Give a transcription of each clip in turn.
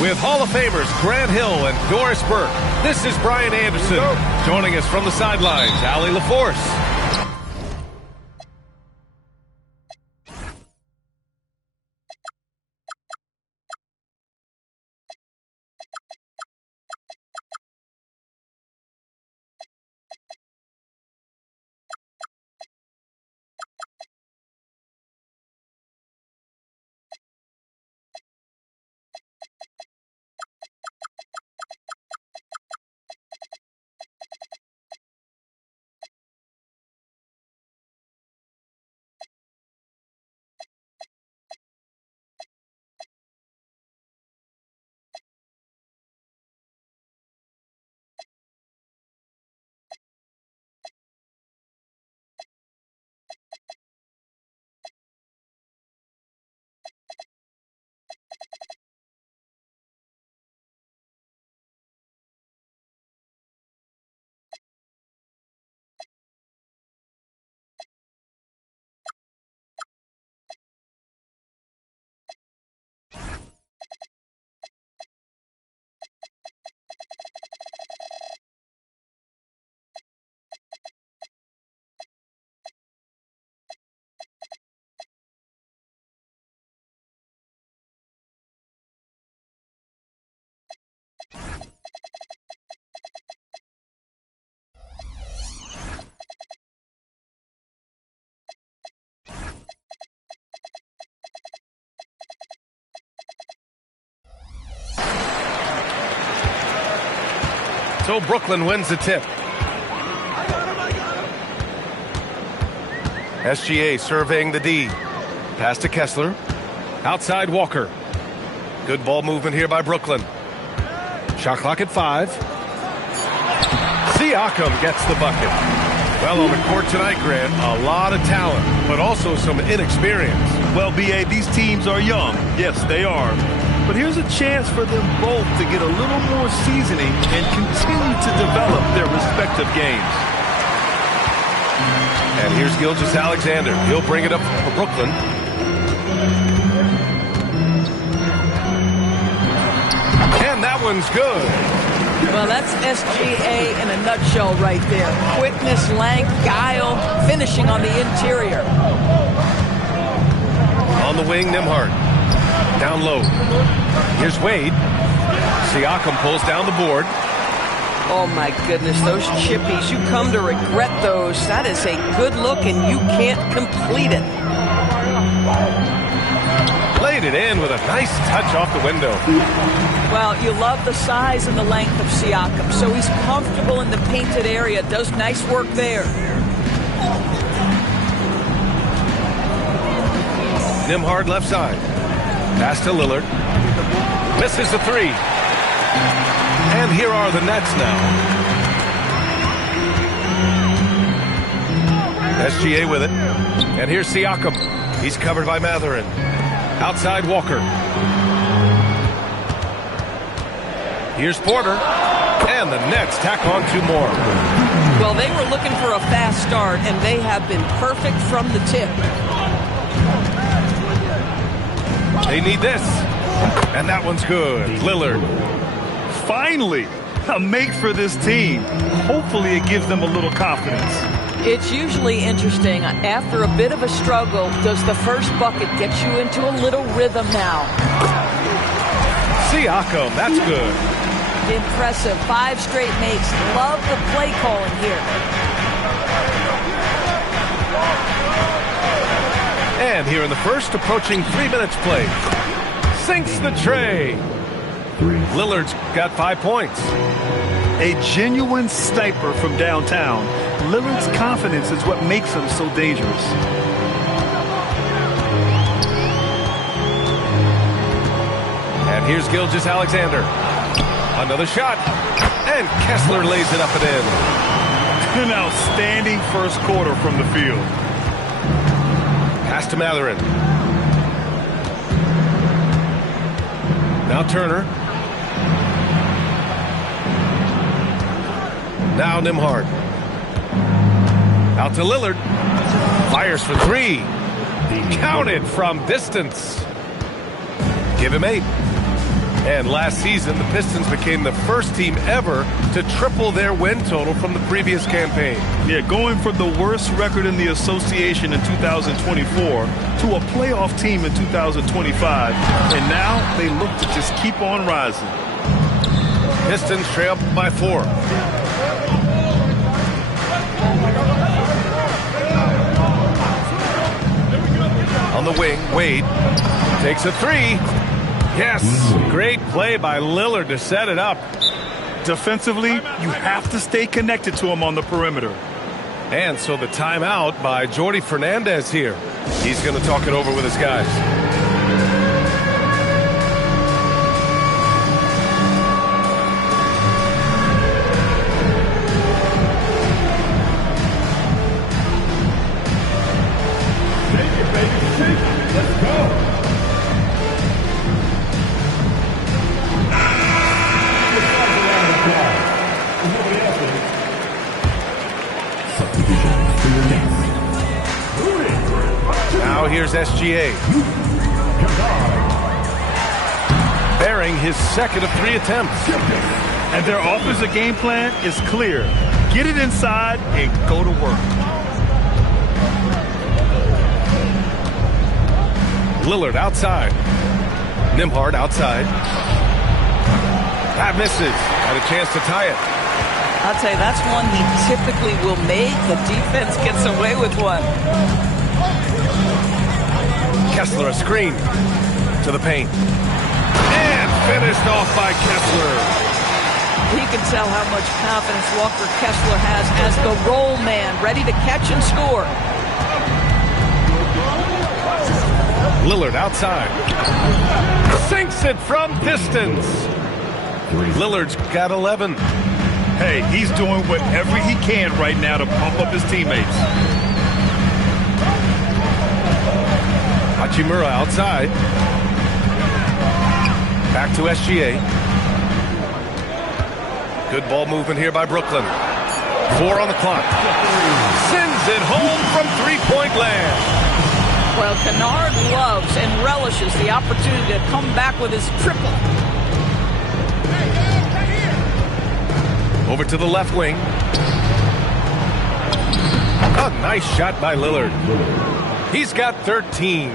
With Hall of Famers Grant Hill and Doris Burke, this is Brian Anderson. Joining us from the sidelines, Allie LaForce. So Brooklyn wins the tip. SGA surveying the D. Pass to Kessler. Outside Walker. Good ball movement here by Brooklyn. Shot clock at 5. Siakam gets the bucket. Well, on the court tonight, Grant, a lot of talent, but also some inexperience. Well, B.A., these teams are young. Yes, they are. But here's a chance for them both to get a little more seasoning and continue to develop their respective games. And here's Gilgeous-Alexander. He'll bring it up for Brooklyn. And that one's good. Well, that's SGA in a nutshell right there. Quickness, length, guile, finishing on the interior. On the wing, Nembhard. Down low. Here's Wade. Siakam pulls down the board. Oh, my goodness, those chippies. You come to regret those. That is a good look, and you can't complete it. Laid it in with a nice touch off the window. Well, you love the size and the length of Siakam, so he's comfortable in the painted area. Does nice work there. Nembhard left side. Pass to Lillard. Misses the 3. And here are the Nets now. SGA with it. And here's Siakam. He's covered by Matherin. Outside Walker. Here's Porter. And the Nets tack on 2 more. Well, they were looking for a fast start, and they have been perfect from the tip. They need this. And that one's good. Lillard. Finally, a make for this team. Hopefully it gives them a little confidence. It's usually interesting. After a bit of a struggle, does the first bucket get you into a little rhythm now? Siakam, that's good. Impressive. 5 straight makes. Love the play calling here. And here in the first, approaching 3 minutes play. Sinks the tray. Lillard's got 5 points. A genuine sniper from downtown. Lillard's confidence is what makes him so dangerous. And here's Gilgeous-Alexander. Another shot. And Kessler lays it up and in. An outstanding first quarter from the field. Pass to Matherin. Now Turner. Now Nimhard. Out to Lillard. Fires for three. Counted from distance. Give him 8. And last season, the Pistons became the first team ever to triple their win total from the previous campaign. Yeah, going from the worst record in the association in 2024 to a playoff team in 2025. And now they look to just keep on rising. Pistons trail by 4. On the wing, Wade takes a 3. Yes, great play by Lillard to set it up. Defensively, you have to stay connected to him on the perimeter. And so the timeout by Jordi Fernandez here. He's going to talk it over with his guys. Let's go. Now here's SGA. Bearing his second of 3 attempts. And their offensive game plan is clear. Get it inside and go to work. Lillard outside. Nimhard outside. That misses. Had a chance to tie it. I'll tell you, that's one he typically will make. The defense gets away with one. Kessler a screen to the paint. And finished off by Kessler. He can tell how much confidence Walker Kessler has as the roll man, ready to catch and score. Lillard outside. Sinks it from distance. Lillard's got 11. Hey, he's doing whatever he can right now to pump up his teammates. Hachimura outside. Back to SGA. Good ball movement here by Brooklyn. 4 on the clock. Sends it home from three-point land. Well, Kennard loves and relishes the opportunity to come back with his triple. Over to the left wing. A nice shot by Lillard. He's got 13.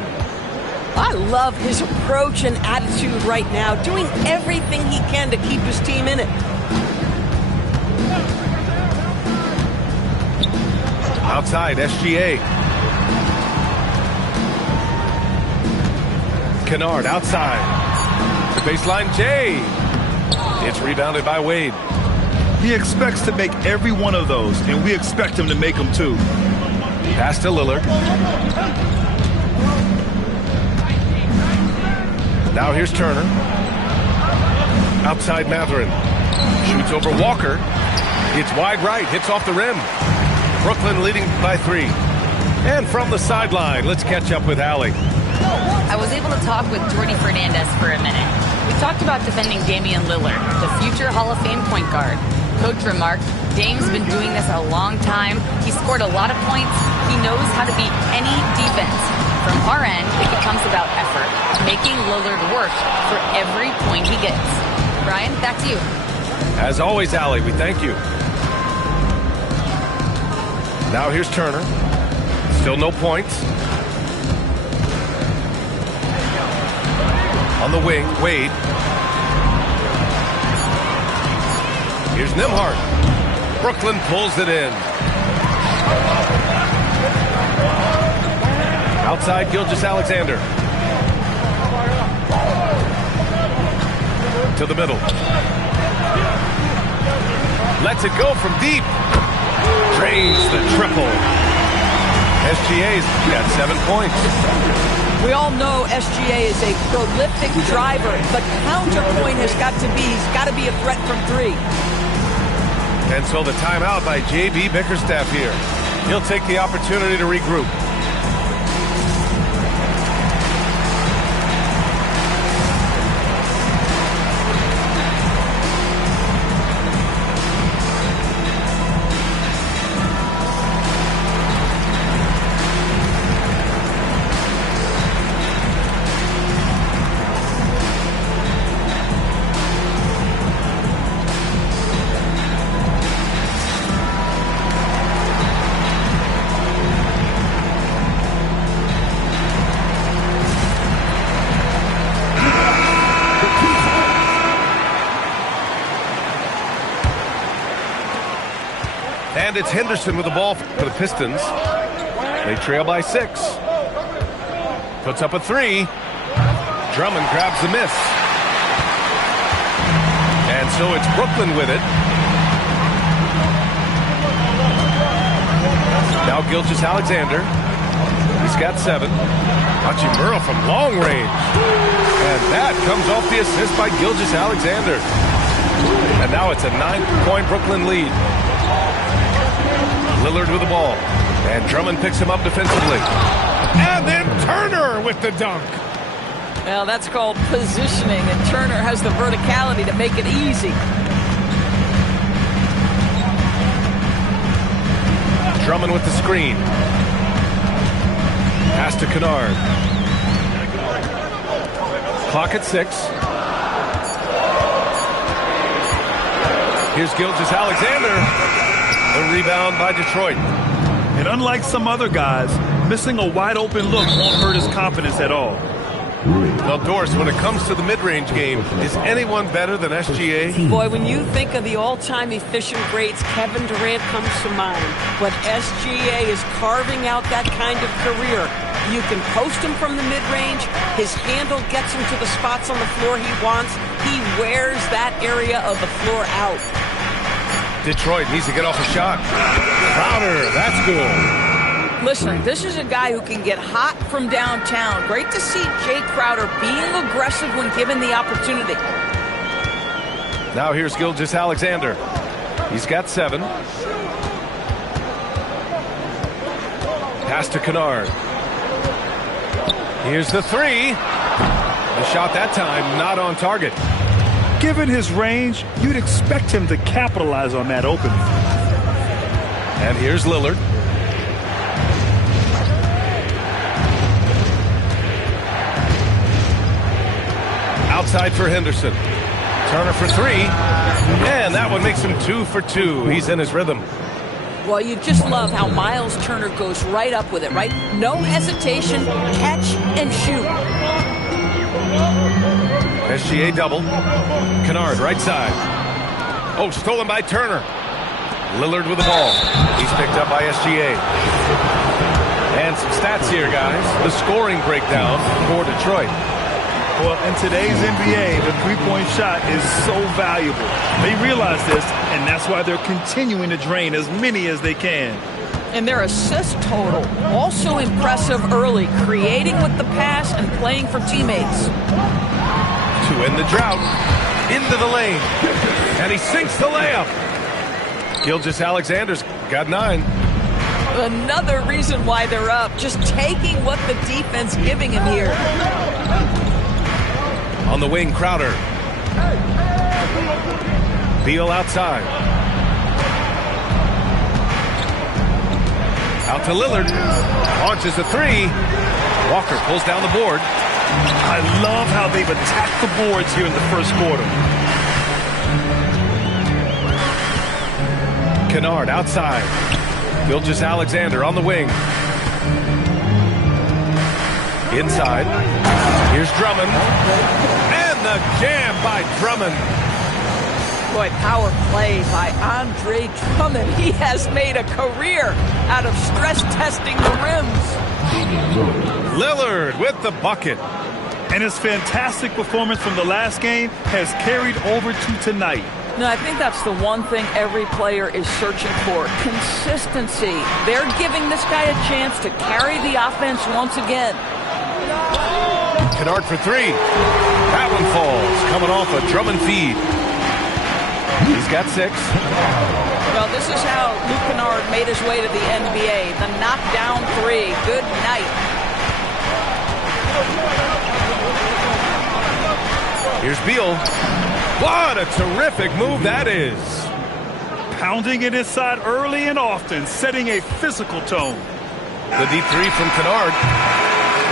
I love his approach and attitude right now, doing everything he can to keep his team in it. Outside, SGA. Kennard outside. The baseline, Jay. It's rebounded by Wade. He expects to make every one of those, and we expect him to make them too. Pass to Lillard. Now here's Turner. Outside Mathurin. Shoots over Walker. It's wide right. Hits off the rim. Brooklyn leading by 3. And from the sideline, let's catch up with Allie. I was able to talk with Jordi Fernandez for a minute. We talked about defending Damian Lillard, the future Hall of Fame point guard. Coach remarked, Dame's been doing this a long time. He scored a lot of points. He knows how to beat any defense. From our end, it becomes about effort, making Lillard work for every point he gets. Brian, back to you. As always, Allie, we thank you. Now here's Turner. Still no points. On the wing, Wade. Here's Nimhard. Brooklyn pulls it in. Outside, Gilgeous-Alexander. To the middle. Lets it go from deep. Drains the triple. SGA's got 7 points. We all know SGA is a prolific driver. The counterpoint has got to be, he's got to be a threat from 3. And so the timeout by J.B. Bickerstaff here. He'll take the opportunity to regroup. And it's Henderson with the ball for the Pistons. They trail by 6. Puts up a 3. Drummond grabs the miss. And so it's Brooklyn with it. Now Gilgeous-Alexander. He's got 7. Hachimura from long range. And that comes off the assist by Gilgeous-Alexander. And now it's a 9-point Brooklyn lead. Lillard with the ball. And Drummond picks him up defensively. And then Turner with the dunk. Well, that's called positioning, and Turner has the verticality to make it easy. Drummond with the screen. Pass to Kennard. Clock at 6. Here's Gilgeous-Alexander. The rebound by Detroit. And unlike some other guys, missing a wide-open look won't hurt his confidence at all. Now, Doris, when it comes to the mid-range game, is anyone better than SGA? Boy, when you think of the all-time efficient greats, Kevin Durant comes to mind. But SGA is carving out that kind of career. You can post him from the mid-range. His handle gets him to the spots on the floor he wants. He wears that area of the floor out. Detroit needs to get off a shot. Crowder, that's good. Listen, this is a guy who can get hot from downtown. Great to see Jay Crowder being aggressive when given the opportunity. Now here's Gilgeous-Alexander. He's got 7. Pass to Kennard. Here's the 3. The shot that time not on target. Given his range, you'd expect him to capitalize on that opening. And here's Lillard. Outside for Henderson. Turner for 3. And that one makes him 2 for 2. He's in his rhythm. Well, you just love how Miles Turner goes right up with it, right? No hesitation, catch and shoot. SGA double. Kennard right side. Oh, stolen by Turner. Lillard with the ball. He's picked up by SGA. And some stats here, guys. The scoring breakdown for Detroit. Well, in today's NBA, the three-point shot is so valuable. They realize this, and that's why they're continuing to drain as many as they can. And their assist total, also impressive early, creating with the pass and playing for teammates. To end the drought, into the lane, and he sinks the layup. Gilgeous-Alexander's got 9. Another reason why they're up, just taking what the defense giving him here. On the wing, Crowder. Beal outside. Out to Lillard. Launches the 3. Walker pulls down the board. I love how they've attacked the boards here in the first quarter. Kennard outside. Gilgeous-Alexander on the wing. Inside. Here's Drummond. And the jam by Drummond. Boy, power play by Andre Drummond. He has made a career out of stress testing the rims. Lillard with the bucket. And his fantastic performance from the last game has carried over to tonight. No, I think that's the one thing every player is searching for. Consistency. They're giving this guy a chance to carry the offense once again. Kennard for 3. That one falls. Coming off a Drummond feed. He's got 6. Well, this is how Luke Kennard made his way to the NBA. The knockdown 3. Good night. Here's Beal. What a terrific move that is. Pounding it inside early and often, setting a physical tone. The deep 3 from Kennard.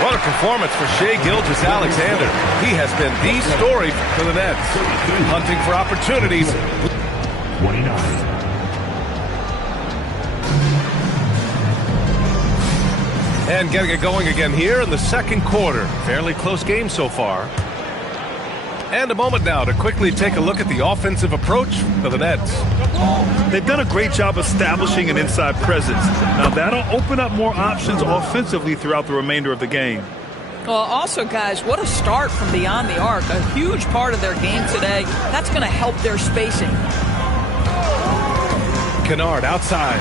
What a performance for Shai Gilgeous-Alexander. He has been the story for the Nets. Hunting for opportunities. 29. And getting it going again here in the second quarter. Fairly close game so far. And a moment now to quickly take a look at the offensive approach for the Nets. They've done a great job establishing an inside presence. Now, that'll open up more options offensively throughout the remainder of the game. Well, also, guys, what a start from beyond the arc. A huge part of their game today. That's going to help their spacing. Kennard outside.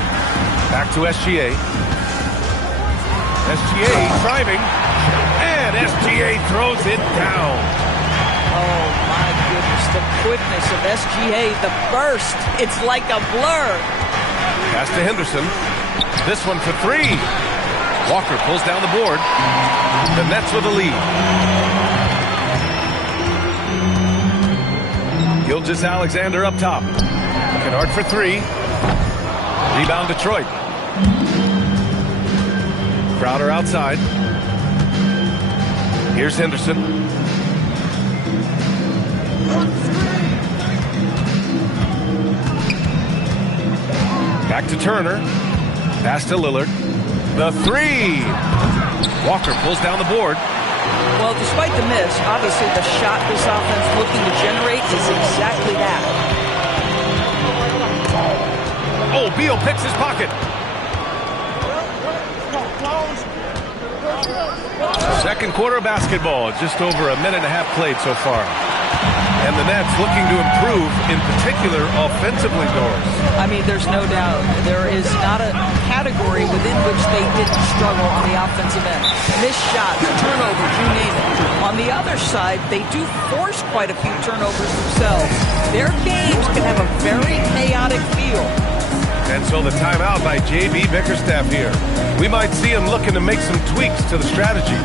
Back to SGA. SGA driving. And SGA throws it down. Oh, my goodness. The quickness of SGA. The burst. It's like a blur. Pass to Henderson. This one for three. Walker pulls down the board. The Nets with a lead. Gilgeous-Alexander up top. Kennard for three. Rebound Detroit. Crowder outside. Here's Henderson. Back to Turner. Pass to Lillard. The three. Walker pulls down the board. Well, despite the miss, obviously the shot this offense looking to generate is exactly that. Oh, Beal picks his pocket. Second quarter of basketball. Just over a minute and a half played so far. And the Nets looking to improve, in particular, offensively, Doris. I mean, there's no doubt. There is not a category within which they didn't struggle on the offensive end. Missed shots, turnovers, you name it. On the other side, they do force quite a few turnovers themselves. Their games can have a very chaotic feel. And so the timeout by J.B. Bickerstaff here. We might see him looking to make some tweaks to the strategy.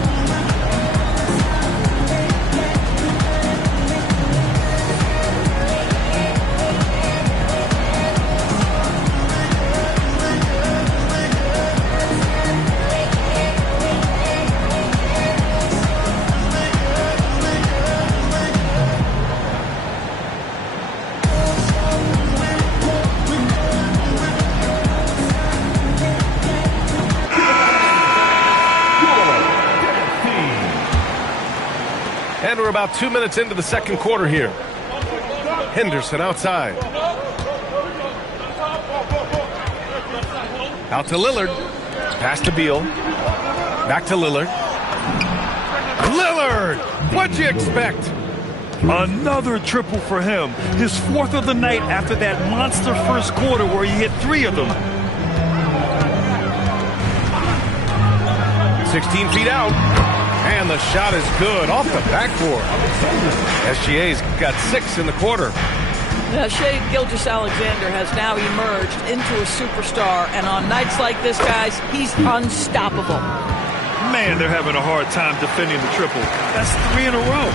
And we're about 2 minutes into the second quarter here. Henderson outside. Out to Lillard. Pass to Beal. Back to Lillard. Lillard! What'd you expect? Another triple for him. His fourth of the night after that monster first quarter where he hit three of them. 16 feet out. And the shot is good off the backboard. SGA's got 6 in the quarter. Shai Gilgeous-Alexander has now emerged into a superstar, and on nights like this, guys, he's unstoppable. Man, they're having a hard time defending the triple. That's 3 in a row.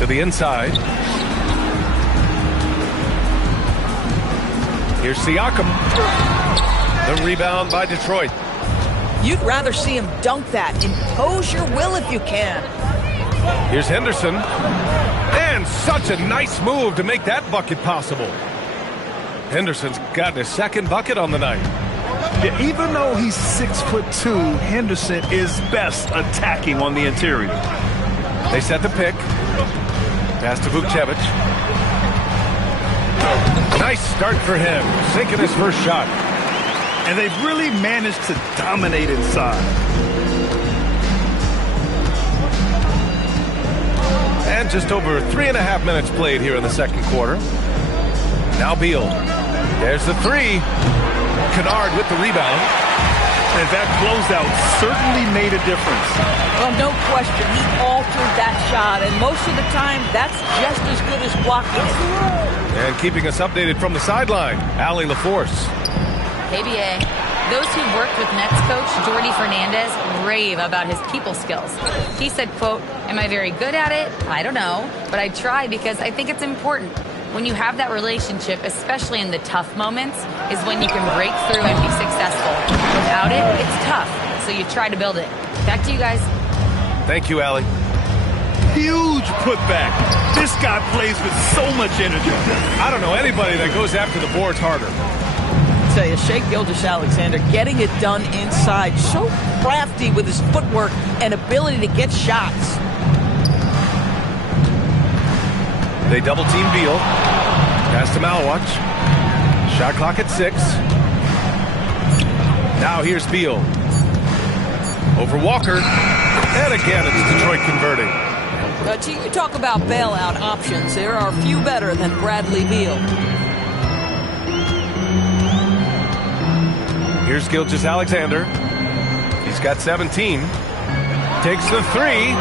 To the inside. Here's Siakam. The rebound by Detroit. You'd rather see him dunk that. Impose your will if you can. Here's Henderson. And such a nice move to make that bucket possible. Henderson's gotten his second bucket on the night. Yeah, even though he's 6'2", Henderson is best attacking on the interior. They set the pick. Pass to Vukcevic. Nice start for him. Sinking his first shot. And they've really managed to dominate inside. And just over 3.5 minutes played here in the second quarter. Now Beal. There's the three. Kennard with the rebound. And that closeout certainly made a difference. Well, no question. He altered that shot, and most of the time, that's just as good as blocking it. And keeping us updated from the sideline, Allie LaForce. KBA. Those who worked with Nets coach Jordy Fernandez rave about his people skills. He said, quote, "Am I very good at it? I don't know, but I try because I think it's important. When you have that relationship, especially in the tough moments, is when you can break through and be successful. Without it, it's tough, so you try to build it." Back to you guys. Thank you, Allie. Huge putback. This guy plays with so much energy. I don't know anybody that goes after the boards harder. Tell you, Shai Gilgeous-Alexander getting it done inside, so crafty with his footwork and ability to get shots. They double-team Beal. Pass to Malwatch. Shot clock at 6. Now here's Beal. Over Walker. And again, it's Detroit converting. You talk about bailout options. There are few better than Bradley Beal. Here's Gilgeous-Alexander. He's got 17. Takes the 3.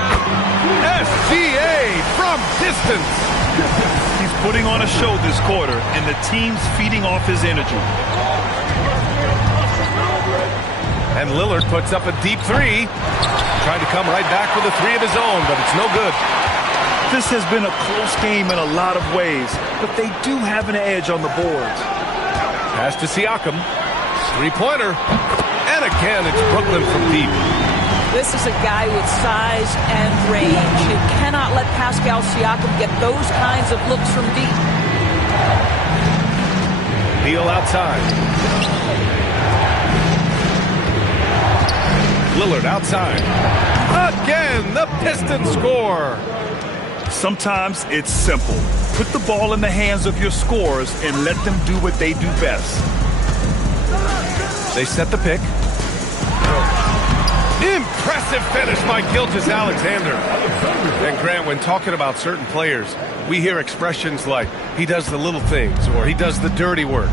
SGA from distance. He's putting on a show this quarter, and the team's feeding off his energy. And Lillard puts up a deep 3. Trying to come right back with a 3 of his own, but it's no good. This has been a close game in a lot of ways, but they do have an edge on the boards. Pass to Siakam. 3-pointer. And again, it's Brooklyn from deep. This is a guy with size and range. You cannot let Pascal Siakam get those kinds of looks from deep. Beal outside. Lillard outside. Again, the Pistons score. Sometimes it's simple. Put the ball in the hands of your scorers and let them do what they do best. They set the pick. Impressive finish by Gilgeous-Alexander. And Grant, when talking about certain players, we hear expressions like, he does the little things, or he does the dirty work.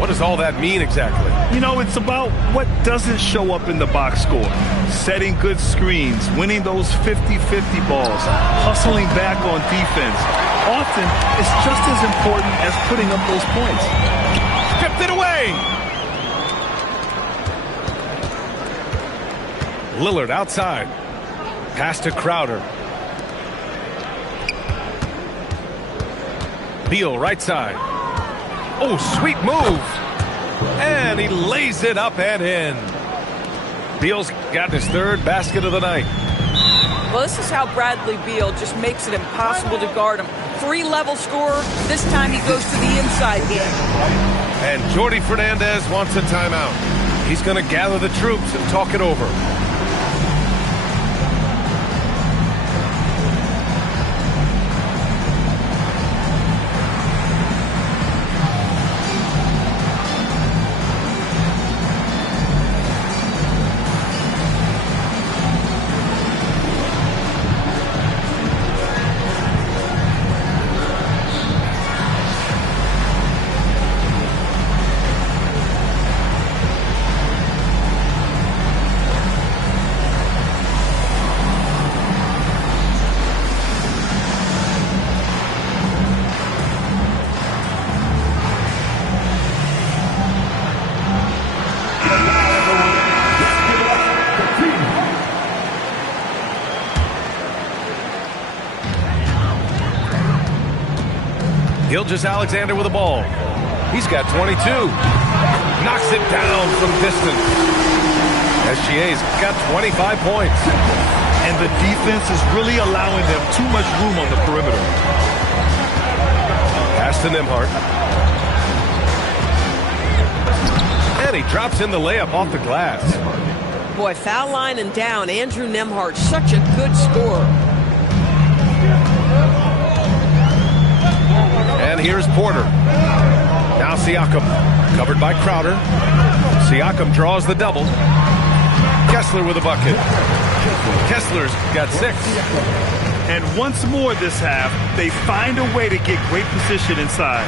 What does all that mean exactly? You know, it's about what doesn't show up in the box score. Setting good screens, winning those 50-50 balls, hustling back on defense. Often, it's just as important as putting up those points. Stripped it away! Lillard outside. Pass to Crowder. Beal right side. Oh, sweet move. And he lays it up and in. Beal's got his 3rd basket of the night. Well, this is how Bradley Beal just makes it impossible to guard him. 3-level scorer. This time he goes to the inside game. And Jordi Fernandez wants a timeout. He's going to gather the troops and talk it over. Gilgeous-Alexander with the ball. He's got 22. Knocks it down from distance. SGA's got 25 points. And the defense is really allowing them too much room on the perimeter. Pass to Nembhard. And he drops in the layup off the glass. Boy, foul line and down. Andrew Nembhard, such a good scorer. And here's Porter. Now Siakam, covered by Crowder. Siakam draws the double. Kessler with a bucket. Kessler's got 6. And once more this half, they find a way to get great position inside.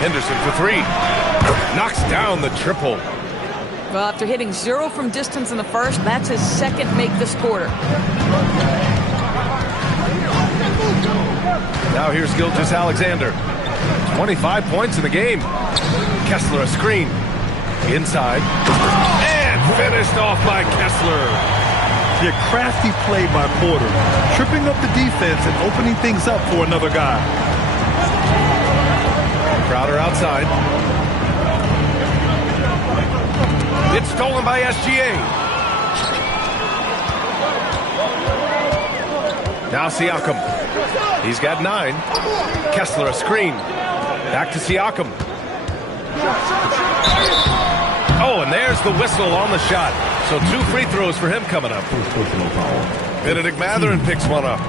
Henderson for 3. Knocks down the triple. Well, after hitting 0 from distance in the first, that's his 2nd make this quarter. Now here's Gilgeous-Alexander. 25 points in the game. Kessler a screen. Inside. And finished off by Kessler. The crafty play by Porter, tripping up the defense and opening things up for another guy. Crowder outside. It's stolen by SGA. Now Siakam. He's got 9. Kessler a screen. Back to Siakam. Oh, and there's the whistle on the shot. So 2 free throws for him coming up. Benedict Mathurin picks one up.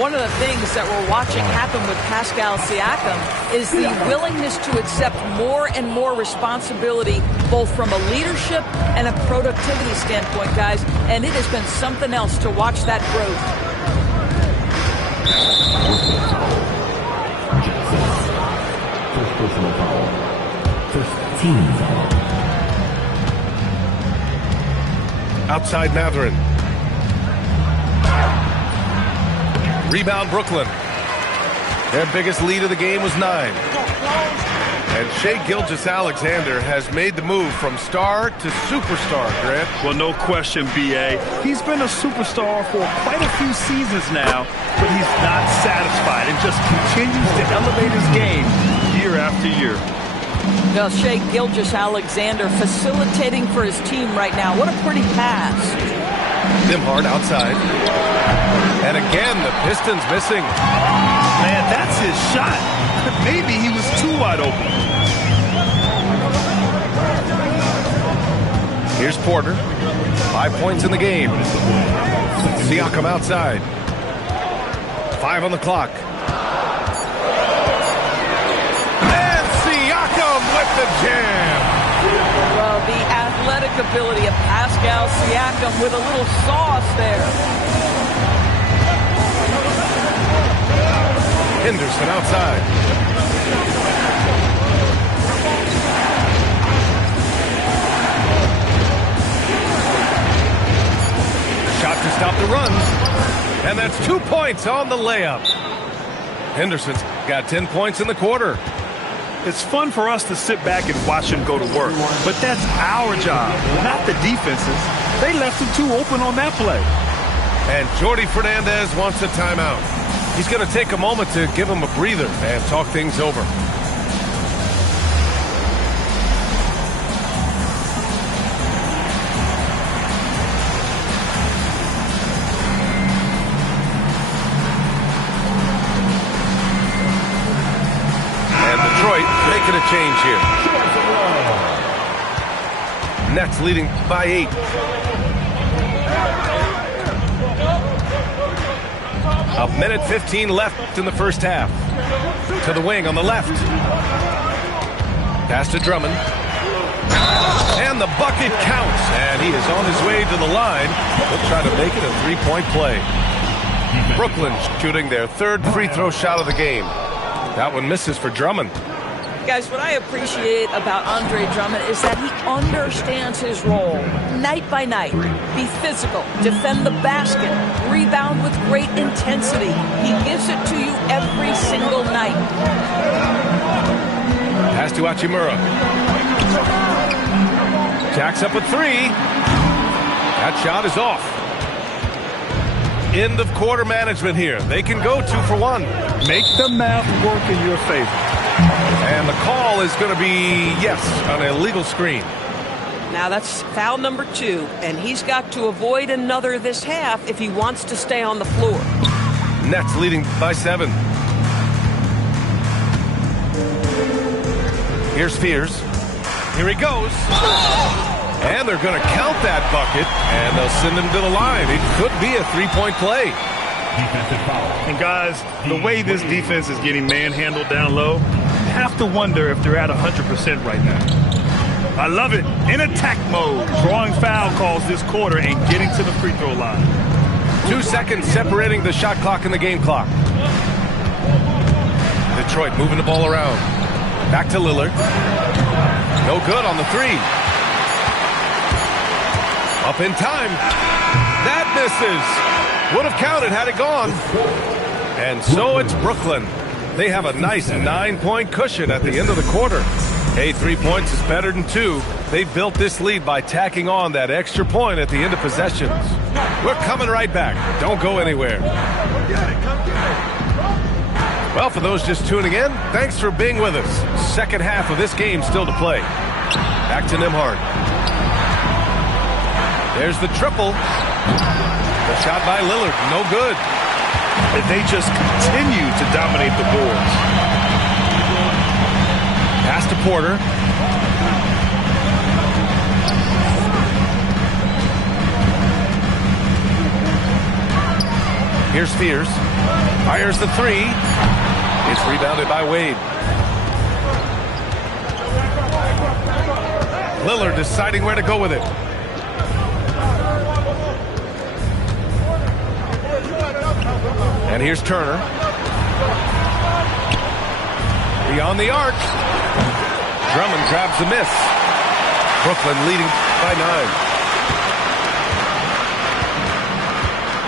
One of the things that we're watching happen with Pascal Siakam is the willingness to accept more and more responsibility, both from a leadership and a productivity standpoint, guys. And it has been something else to watch that growth. First personal foul. First team foul. Outside Matherin. Rebound Brooklyn. Their biggest lead of the game was 9. And Shai Gilgeous-Alexander has made the move from star to superstar, Grant. Well, no question, B.A. He's been a superstar for quite a few seasons now, but he's not satisfied and just continues to elevate his game year after year. Well, Shai Gilgeous-Alexander facilitating for his team right now. What a pretty pass. Nembhard outside. And again, the Pistons missing. Man, that's his shot. Maybe he was too wide open. Here's Porter. 5 points in the game. Siakam outside. 5 on the clock. And Siakam with the jam. Well, the athletic ability of Pascal Siakam with a little sauce there. Henderson outside. Shot to stop the run. And that's 2 points on the layup. Henderson's got 10 points in the quarter. It's fun for us to sit back and watch him go to work, but that's our job, not the defenses. They left him too open on that play. And Jordi Fernandez wants a timeout. He's going to take a moment to give him a breather and talk things over. And Detroit making a change here. Nets leading by 8. A minute 15 left in the first half. To the wing on the left. Pass to Drummond. And the bucket counts. And he is on his way to the line. He'll try to make it a three-point play. Brooklyn shooting their third free throw shot of the game. That one misses for Drummond. Guys, what I appreciate about Andre Drummond is that he understands his role night by night. Be physical, defend the basket, rebound with great intensity. He gives it to you every single night. Pass to Hachimura. Jacks up a 3. That shot is off. End of quarter management here. They can go 2 for 1. Make the math work in your favor. And the call is going to be, yes, an illegal screen. Now that's foul number 2, and he's got to avoid another this half if he wants to stay on the floor. Nets leading by 7. Here's Fears. Here he goes. And they're going to count that bucket, and they'll send him to the line. It could be a three-point play. And guys, the way this defense is getting manhandled down low, you have to wonder if they're at 100% right now. I love it. In attack mode, drawing foul calls this quarter and getting to the free throw line. 2 seconds separating the shot clock and the game clock. Detroit moving the ball around. Back to Lillard. No good on the 3. Up in time. That misses. Would have counted had it gone. And so it's Brooklyn. They have a nice 9-point cushion at the end of the quarter. Hey, 3 points is better than 2. They built this lead by tacking on that extra point at the end of possessions. We're coming right back. Don't go anywhere. Well, for those just tuning in, thanks for being with us. Second half of this game still to play. Back to Nembhard. There's the triple. The shot by Lillard, no good. And they just continue to dominate the boards. Pass to Porter. Here's Spears. Fires the three. It's rebounded by Wade. Lillard deciding where to go with it. And here's Turner. Beyond the arc. Drummond grabs the miss. Brooklyn leading by 9.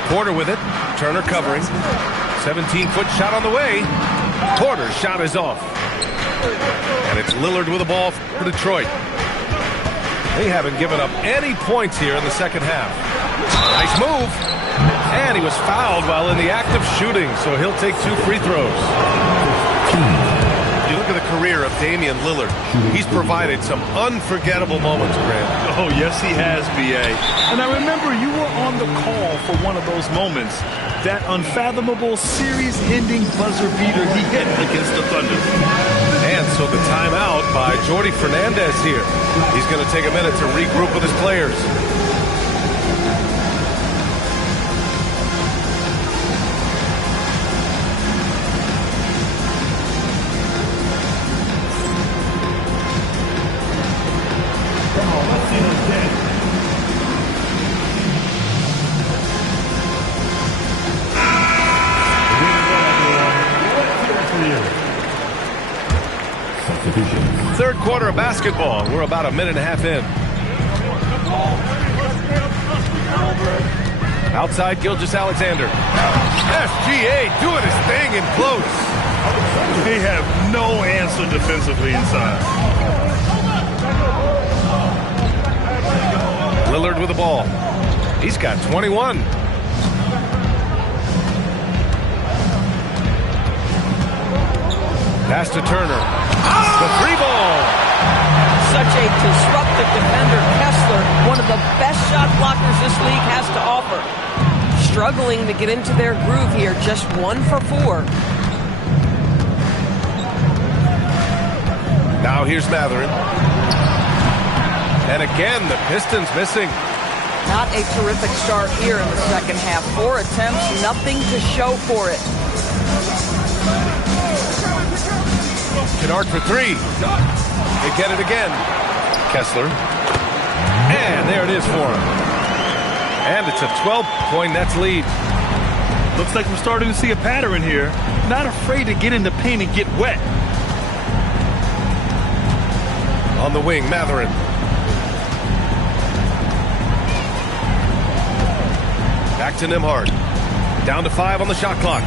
Porter with it. Turner covering. 17-foot shot on the way. Porter's shot is off. And it's Lillard with the ball for Detroit. They haven't given up any points here in the second half. Nice move. And he was fouled while in the act of shooting, so he'll take 2 free throws. You look at the career of Damian Lillard. He's provided some unforgettable moments, Grant. Oh, yes, he has, B.A. And I remember you were on the call for one of those moments. That unfathomable series-ending buzzer beater he hit against the Thunder. And so the timeout by Jordi Fernandez here. He's going to take a minute to regroup with his players. Third quarter of basketball. We're about a minute and a half in. Outside, Gilgeous-Alexander. SGA doing his thing in close. They have no answer defensively inside. Lillard with the ball. He's got 21. Pass to Turner. The 3-ball. Such a disruptive defender, Kessler, one of the best shot blockers this league has to offer. Struggling to get into their groove here, just 1 for 4. Now here's Matherin. And again, the Pistons missing. Not a terrific start here in the second half. 4 attempts, nothing to show for it. Kennard for 3. They get it again. Kessler. And there it is for him. And it's a 12-point Nets lead. Looks like we're starting to see a pattern here. Not afraid to get in the paint and get wet. On the wing, Matherin. Back to Nembhard. Down to 5 on the shot clock.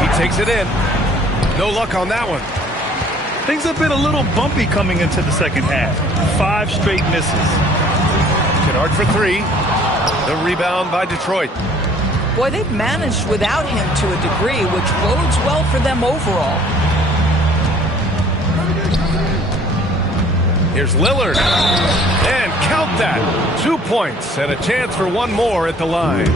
He takes it in. No luck on that one. Things have been a little bumpy coming into the second half. 5 straight misses. Kennard for 3. The rebound by Detroit. Boy, they've managed without him to a degree, which bodes well for them overall. Here's Lillard. And count that. 2 points and a chance for 1 more at the line.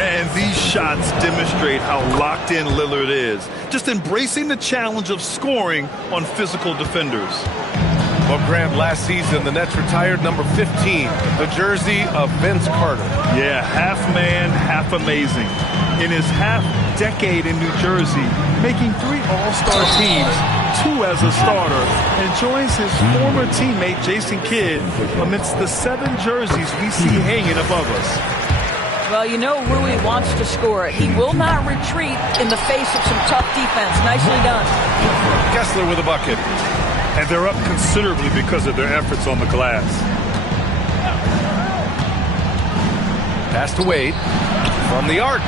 And these shots demonstrate how locked in Lillard is. Just embracing the challenge of scoring on physical defenders. Well, Grant, last season, the Nets retired number 15, the jersey of Vince Carter. Yeah, half man, half amazing. In his half-decade in New Jersey, making 3 All-Star teams, 2 as a starter, and joins his former teammate Jason Kidd amidst the 7 jerseys we see hanging above us. Well, you know Rui wants to score it. He will not retreat in the face of some tough defense. Nicely done. Kessler with a bucket. And they're up considerably because of their efforts on the glass. Pass to Wade. From the arc.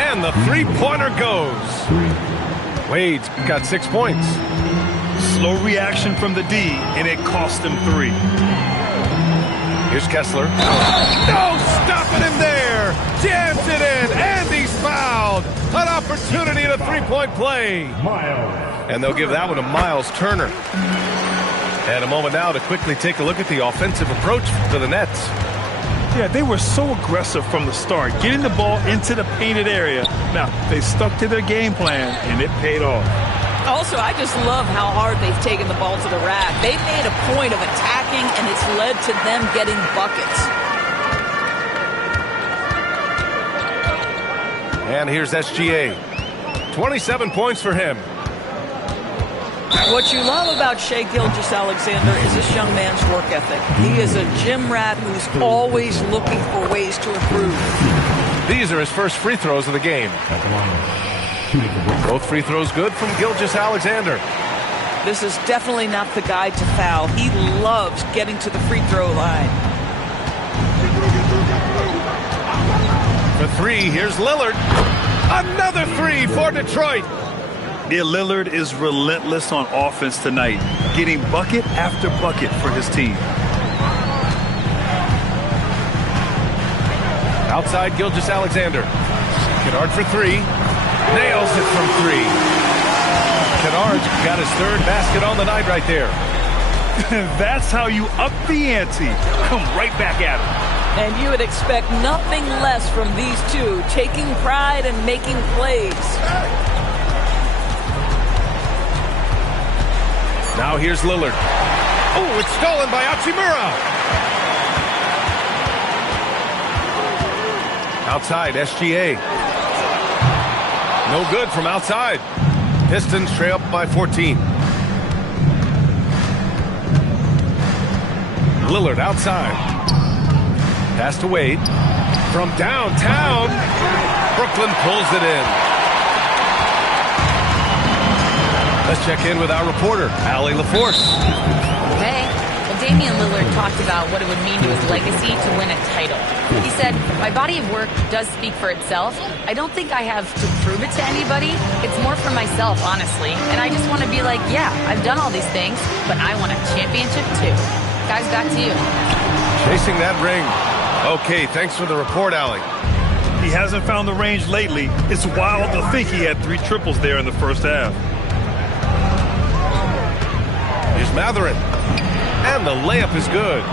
And the 3-pointer goes. Wade's got 6 points. Slow reaction from the D, and it cost him 3. Here's Kessler. No stopping him there. Jams it in, and he's fouled. An opportunity at a 3-point play. And they'll give that one to Miles Turner. And a moment now to quickly take a look at the offensive approach for the Nets. Yeah, they were so aggressive from the start, getting the ball into the painted area. Now, they stuck to their game plan, and it paid off. Also, I just love how hard they've taken the ball to the rack. They've made a point of attacking, and it's led to them getting buckets. And here's SGA. 27 points for him. What you love about Shai Gilgeous-Alexander is this young man's work ethic. He is a gym rat who's always looking for ways to improve. These are his first free throws of the game. Both free throws good from Gilgeous-Alexander. This is definitely not the guy to foul. He loves getting to the free throw line. For three, here's Lillard. Another three for Detroit. Yeah, Lillard is relentless on offense tonight, getting bucket after bucket for his team. Outside Gilgeous-Alexander. Kennard for three. Nails it from three. Kennard's got his third basket on the night right there. That's how you up the ante. Come right back at him. And you would expect nothing less from these two, taking pride and making plays. Now here's Lillard. Oh, it's stolen by Hachimura. Outside, SGA. No good from outside. Pistons trail up by 14. Lillard outside. Pass to Wade. From downtown, Brooklyn pulls it in. Let's check in with our reporter, Allie LaForce. Hey, well, Damian Lillard talked about what it would mean to his legacy to win a title. He said, my body of work does speak for itself. I don't think I have to prove it to anybody. It's more for myself, honestly. And I just want to be like, yeah, I've done all these things, but I want a championship too. Guys, back to you. Chasing that ring. Okay, thanks for the report, Allie. He hasn't found the range lately. It's wild to think he had 3 triples there in the first half. Here's Mathurin. And the layup is good.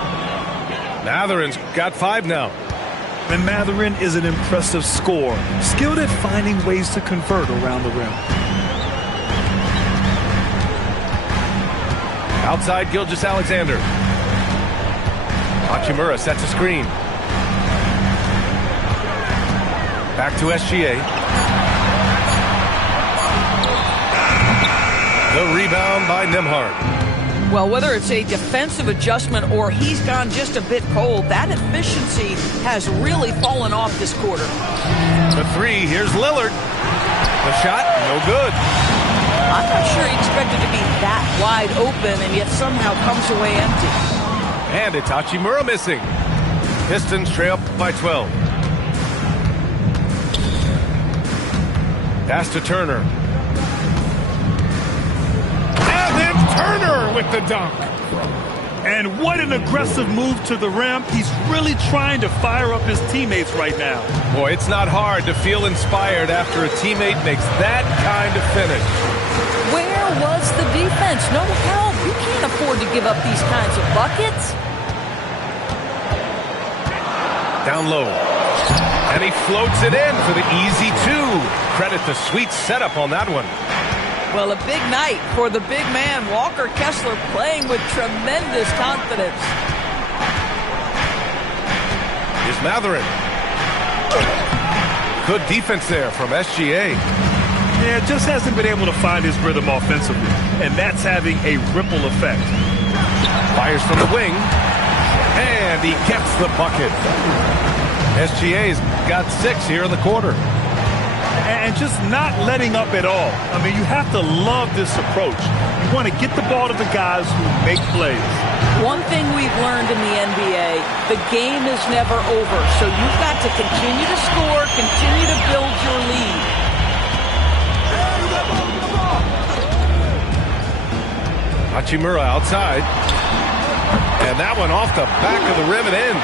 Mathurin's got 5 now. And Mathurin is an impressive scorer, skilled at finding ways to convert around the rim. Outside Gilgeous-Alexander. Hachimura sets a screen. Back to SGA. The rebound by Nembhard. Well, whether it's a defensive adjustment or he's gone just a bit cold, that efficiency has really fallen off this quarter. The three, here's Lillard. The shot, no good. I'm not sure he expected to be that wide open and yet somehow comes away empty. And it's Hachimura missing. Pistons trail up by 12. Pass to Turner. And then Turner with the dunk. And what an aggressive move to the rim. He's really trying to fire up his teammates right now. Boy, it's not hard to feel inspired after a teammate makes that kind of finish. Where was the defense? No help. You can't afford to give up these kinds of buckets. Down low. And he floats it in for the easy 2. Credit the sweet setup on that one. Well, a big night for the big man, Walker Kessler, playing with tremendous confidence. Here's Mathurin. Good defense there from SGA. Yeah, just hasn't been able to find his rhythm offensively, and that's having a ripple effect. Fires from the wing, and he gets the bucket. SGA's got 6 here in the quarter. And just not letting up at all. I mean, you have to love this approach. You want to get the ball to the guys who make plays. One thing we've learned in the NBA, the game is never over. So you've got to continue to score, continue to build your lead. Hachimura outside. And that one off the back of the rim and in.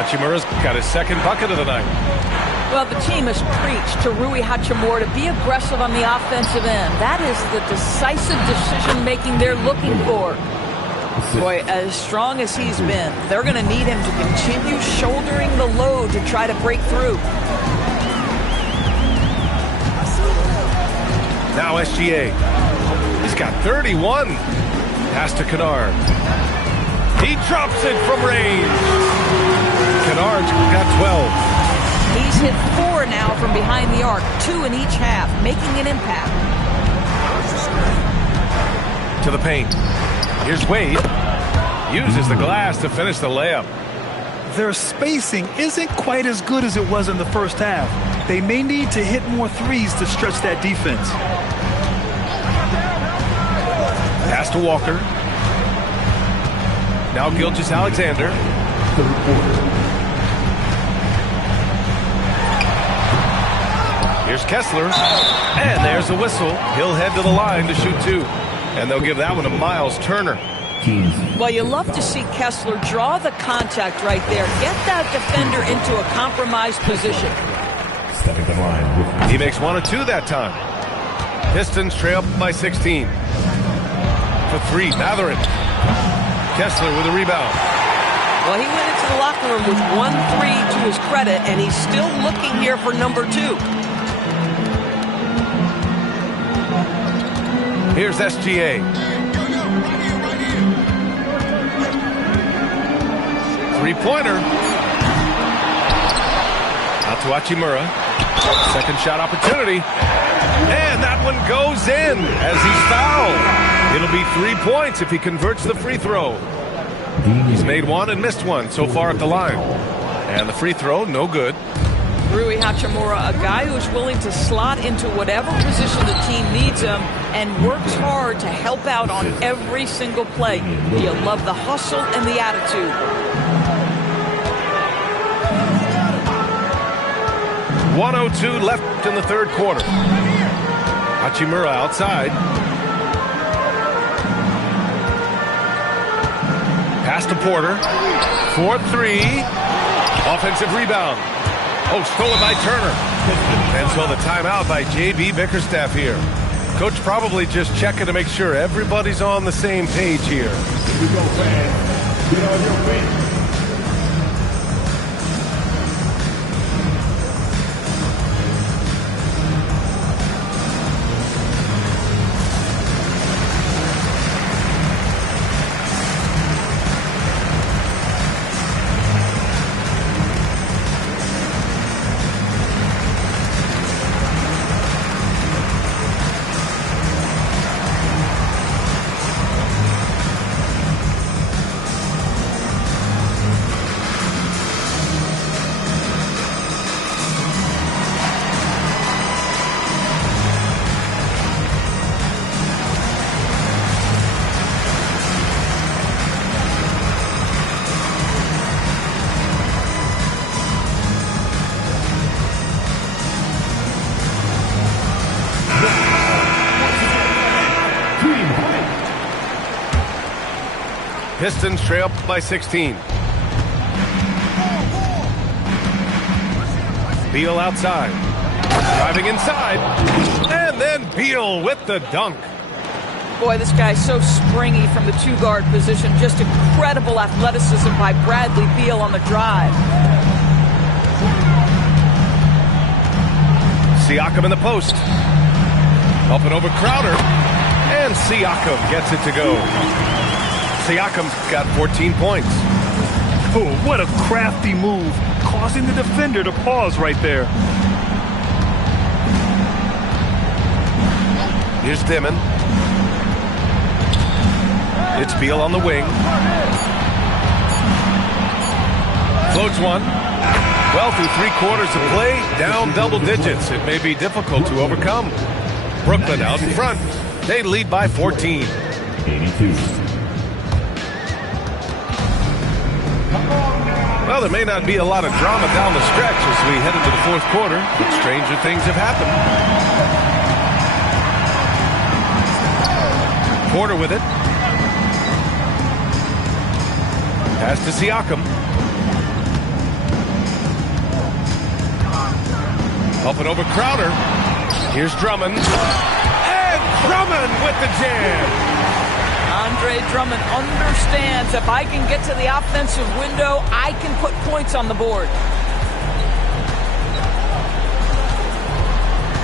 Hachimura's got his 2nd bucket of the night. Well, the team has preached to Rui Hachimura to be aggressive on the offensive end. That is the decisive decision-making they're looking for. Boy, as strong as he's been, they're going to need him to continue shouldering the load to try to break through. Now SGA. He's got 31. Pass to Kennard. He drops it from range. Kennard's got 12. He's hit 4 now now from behind the arc, 2 in each half, making an impact. To the paint. Here's Wade. Uses the glass to finish the layup. Their spacing isn't quite as good as it was in the first half. They may need to hit more threes to stretch that defense. Pass to Walker. Now Gilgeous-Alexander. Here's Kessler. And there's a whistle. He'll head to the line to shoot 2. And they'll give that one to Miles Turner. Well, you love to see Kessler draw the contact right there. Get that defender into a compromised position. Stepping the line. He makes 1 of 2 that time. Pistons trail by 16. For 3, Matherin. Kessler with a rebound. Well, he went into the locker room with 1 3 to his credit, and he's still looking here for number 2. Here's SGA. Three-pointer. Out to Hachimura. Second shot opportunity. And that one goes in as he's fouled. It'll be 3 points if he converts the free throw. He's made 1 and missed 1 so far at the line. And the free throw, no good. Rui Hachimura, a guy who's willing to slot into whatever position the team needs him and works hard to help out on every single play. You love the hustle and the attitude. 1:02 left in the third quarter. Hachimura outside. Pass to Porter. 4-3. Offensive rebound. Oh, stolen by Turner. And so the timeout by J.B. Bickerstaff here. Coach probably just checking to make sure everybody's on the same page here. Here we go, fans. Get on your feet. Pistons trail by 16. Beal outside. Driving inside. And then Beal with the dunk. Boy, this guy's so springy from the 2-guard position. Just incredible athleticism by Bradley Beal on the drive. Siakam in the post. Up and over Crowder. And Siakam gets it to go. Siakam's got 14 points. Oh, what a crafty move, causing the defender to pause right there. Here's Dimon. It's Beal on the wing. Floats one. Well, through 3 quarters of play, down double digits. It may be difficult to overcome. Brooklyn out in front. They lead by 14. 82. Well, there may not be a lot of drama down the stretch as we head into the fourth quarter, but stranger things have happened. Porter with it. Pass to Siakam. Up and over Crowder. Here's Drummond. And Drummond with the jam. Andre Drummond understands if I can get to the offensive window, I can put points on the board.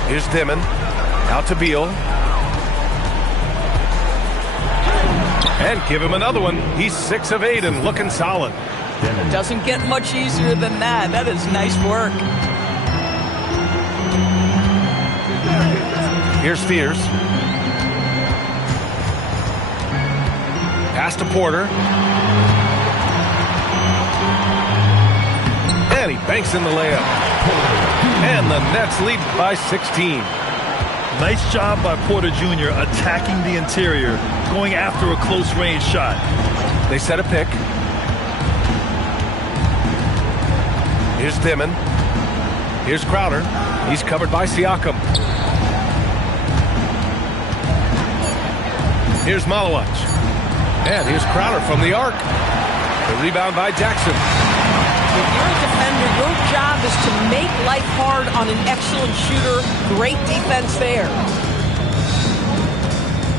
Here's Dimon. Out to Beal. And give him another one. He's 6 of 8 and looking solid. It doesn't get much easier than that. That is nice work. Here's Spears. Pass to Porter. And he banks in the layup. And the Nets lead by 16. Nice job by Porter Jr. attacking the interior, going after a close-range shot. They set a pick. Here's Dimon. Here's Crowder. He's covered by Siakam. Here's Malawach. And here's Crowder from the arc. The rebound by Jackson. If you're a defender, your job is to make life hard on an excellent shooter. Great defense there.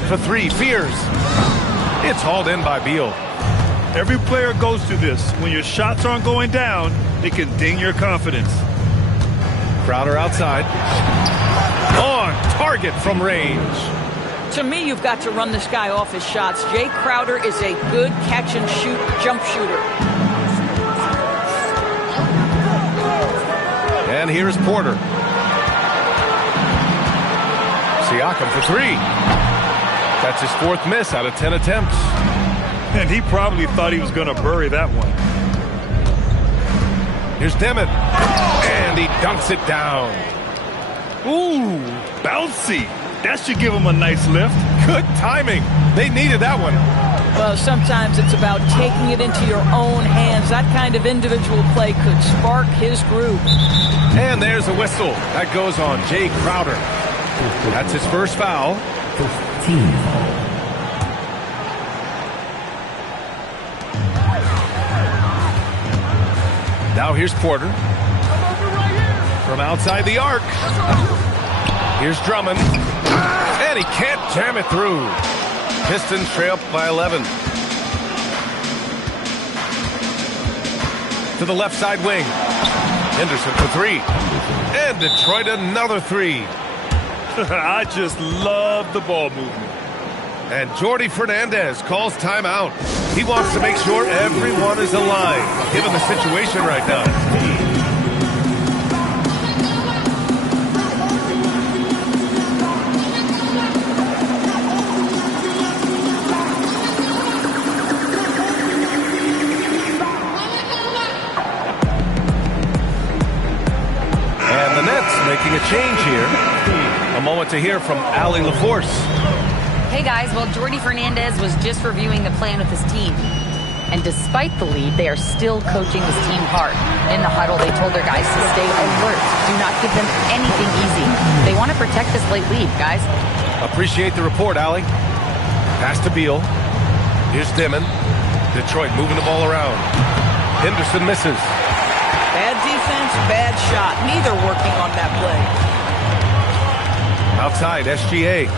For three, Fears. It's hauled in by Beal. Every player goes through this. When your shots aren't going down, it can ding your confidence. Crowder outside. On target from range. To me, you've got to run this guy off his shots. Jay Crowder is a good catch-and-shoot jump shooter. And here's Porter. Siakam for three. That's his fourth miss out of 10 attempts. And he probably thought he was going to bury that one. Here's Dimon. And he dunks it down. Ooh, bouncy. That should give him a nice lift. Good timing. They needed that one. Well, sometimes it's about taking it into your own hands. That kind of individual play could spark his groove. And there's a whistle. That goes on Jay Crowder. That's his first foul. 15. Now here's Porter. From outside the arc. Here's Drummond. And he can't jam it through. Pistons trail by 11. To the left side wing. Henderson for three. And Detroit another three. I just love the ball movement. And Jordi Fernandez calls timeout. He wants to make sure everyone is aligned, given the situation right now. And the Nets making a change here. A moment to hear from Allie LaForce. Hey guys, well, Jordi Fernandez was just reviewing the plan with his team. And despite the lead, they are still coaching this team hard. In the huddle, they told their guys to stay alert. Do not give them anything easy. They want to protect this late lead, guys. Appreciate the report, Allie. Pass to Beal. Here's Dimon. Detroit moving the ball around. Henderson misses. Bad defense, bad shot. Neither working on that play. Outside, SGA.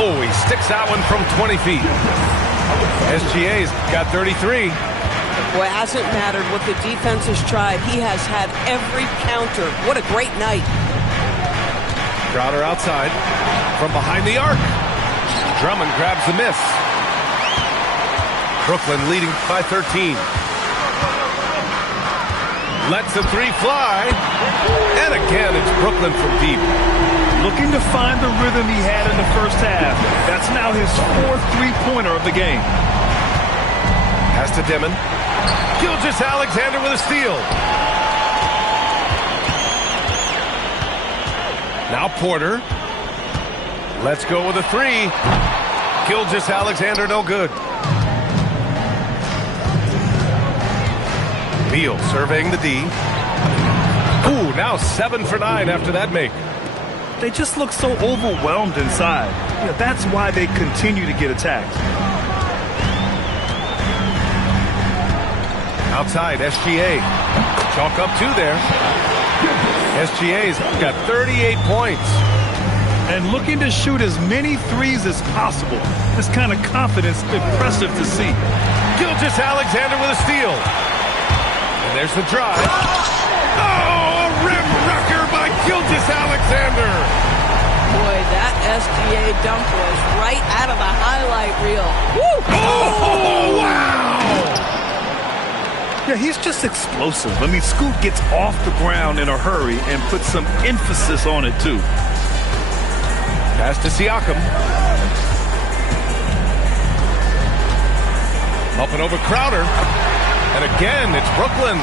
Oh, he sticks that one from 20 feet. SGA's got 33. Boy, it hasn't mattered what the defense has tried. He has had every counter. What a great night. Crowder outside. From behind the arc. Drummond grabs the miss. Brooklyn leading by 13. Lets the three fly. And again, it's Brooklyn from deep. Looking to find the rhythm he had in the first half. That's now his fourth three-pointer of the game. Pass to Dimon. Gilgeous-Alexander with a steal. Now Porter. Let's go with a three. Gilgeous-Alexander no good. Beal surveying the D. Ooh, now 7 for 9 after that make. They just look so overwhelmed inside. You know, that's why they continue to get attacked. Outside, SGA. Chalk up 2 there. SGA's got 38 points. And looking to shoot as many threes as possible. This kind of confidence, impressive to see. Gilgeous-Alexander with a steal. And there's the drive. Oh, a rim wrecker by Gilgeous-Alexander. Boy, that SGA dunk was right out of the highlight reel. Woo! Oh, wow! Yeah, he's just explosive. I mean, Scoot gets off the ground in a hurry and puts some emphasis on it, too. Pass to Siakam. Up and over Crowder. And again, it's Brooklyn.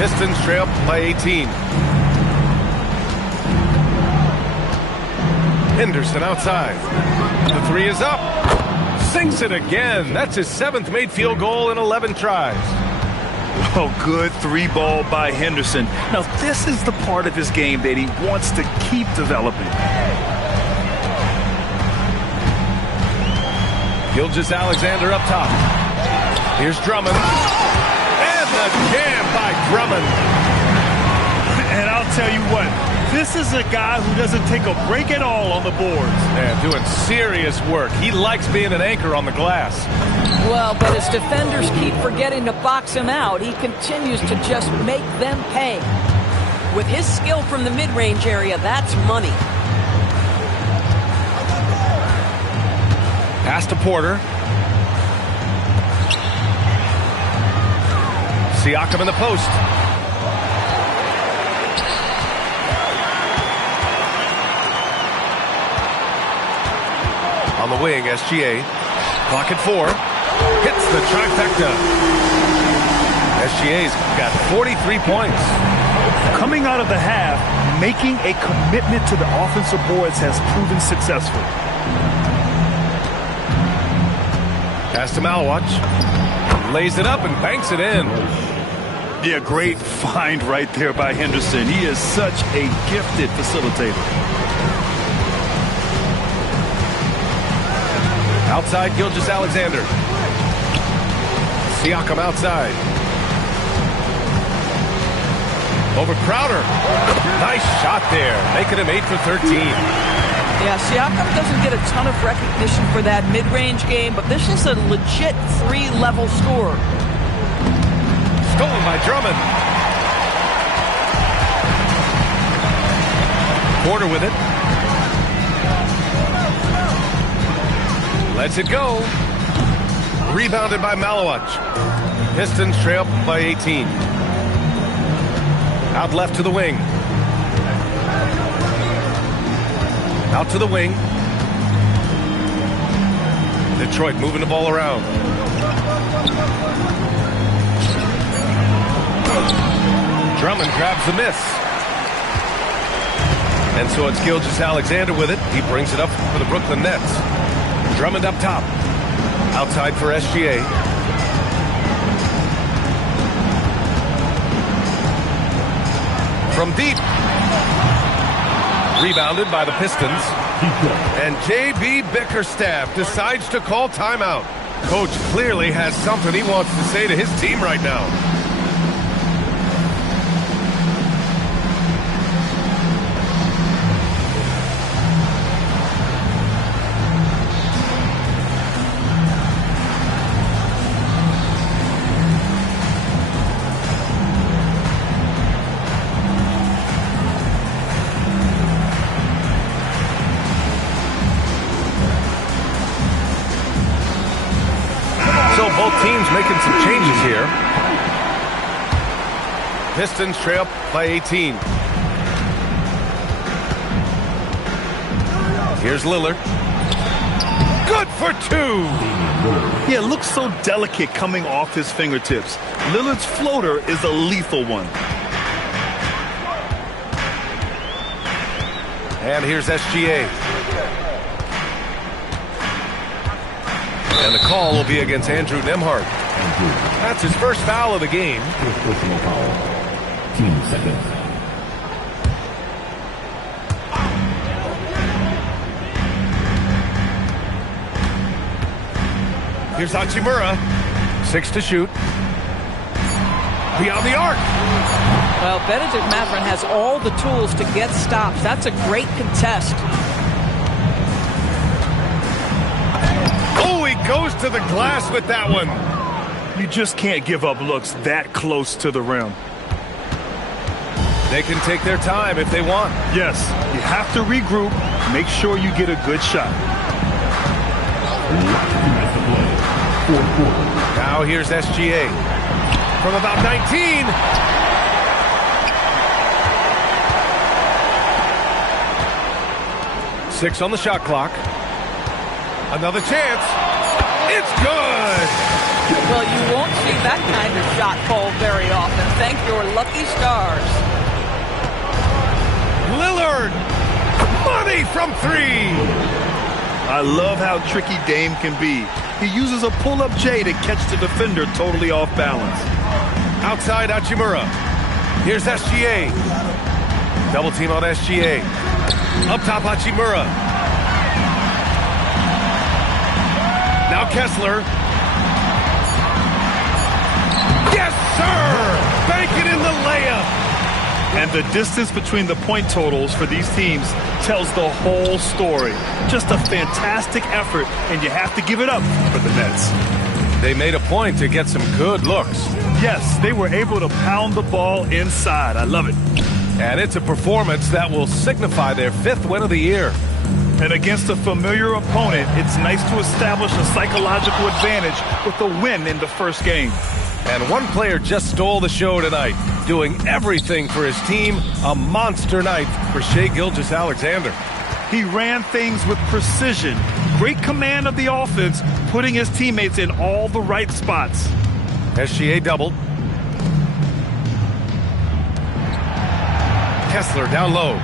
Pistons trail by 18. Henderson outside. The three is up. Sinks it again. That's his 7th made field goal in 11 tries. Oh, good 3-ball by Henderson. Now, this is the part of his game that he wants to keep developing. Gilgeous-Alexander up top. Here's Drummond. And the jam by Drummond. And I'll tell you what, this is a guy who doesn't take a break at all on the boards. Yeah, doing serious work. He likes being an anchor on the glass. Well, but his defenders keep forgetting to box him out. He continues to just make them pay. With his skill from the mid-range area, that's money. Pass to Porter. Siakam in the post. On the wing, SGA. Clock at 4. Hits the trifecta. SGA's got 43 points. Coming out of the half, making a commitment to the offensive boards has proven successful. Pass to Malwatch. Lays it up and banks it in. Yeah, great find right there by Henderson. He is such a gifted facilitator. Outside, Gilgeous-Alexander. Siakam outside. Over Crowder. Nice shot there, making him 8 for 13. Yeah, Siakam doesn't get a ton of recognition for that mid-range game, but this is a legit 3-level score. Stolen by Drummond. Porter with it. Lets it go. Rebounded by Malawach. Pistons trail by 18. Out left to the wing. Out to the wing. Detroit moving the ball around. Drummond grabs the miss. And so it's Gilgeous-Alexander with it. He brings it up for the Brooklyn Nets. Drummond up top. Outside for SGA. From deep. Rebounded by the Pistons. And J.B. Bickerstaff decides to call timeout. Coach clearly has something he wants to say to his team right now. Teams making some changes here. Pistons trail by 18. Here's Lillard. Good for 2. Yeah, it looks so delicate coming off his fingertips. Lillard's floater is a lethal one. And here's SGA. And the call will be against Andrew Nembhard. That's his first foul of the game. Personal foul. Team second. Here's Hachimura. 6 to shoot. Beyond the arc. Well, Benedict Mathurin has all the tools to get stops. That's a great contest. Oh, he goes to the glass with that one. You just can't give up looks that close to the rim. They can take their time if they want. Yes, you have to regroup. Make sure you get a good shot. Now here's SGA. from about 19. Six on the shot clock. Another chance. It's good. Well, you won't see that kind of shot called very often. Thank your lucky stars. Lillard. Money from three. I love how tricky Dame can be. He uses a pull-up J to catch the defender totally off balance. Outside Hachimura. Here's SGA. Double team on SGA. Up top Hachimura. Now Kessler. Yes, sir! Bank it in the layup. And the distance between the point totals for these teams tells the whole story. Just a fantastic effort, and you have to give it up for the Nets. They made a point to get some good looks. Yes, they were able to pound the ball inside. I love it. And it's a performance that will signify their 5th win of the year. And against a familiar opponent, it's nice to establish a psychological advantage with the win in the first game. And one player just stole the show tonight, doing everything for his team. A monster night for Shai Gilgeous-Alexander. He ran things with precision, great command of the offense, putting his teammates in all the right spots. SGA doubled. Kessler down low.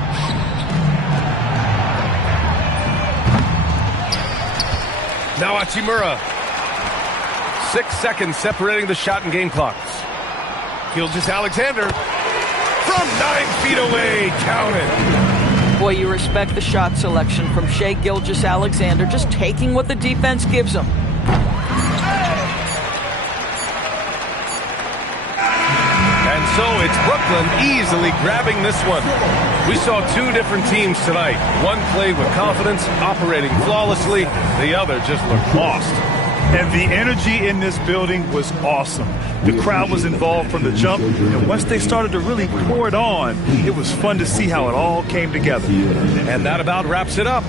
Now Hachimura. 6 seconds separating the shot and game clocks. Gilgeous-Alexander from 9 feet away. Count it. Boy, you respect the shot selection from Shai Gilgeous-Alexander, just taking what the defense gives him. And so it's Brooklyn easily grabbing this one. We saw 2 different teams tonight. One played with confidence, operating flawlessly. The other just looked lost. And the energy in this building was awesome. The crowd was involved from the jump, and once they started to really pour it on, it was fun to see how it all came together. And that about wraps it up.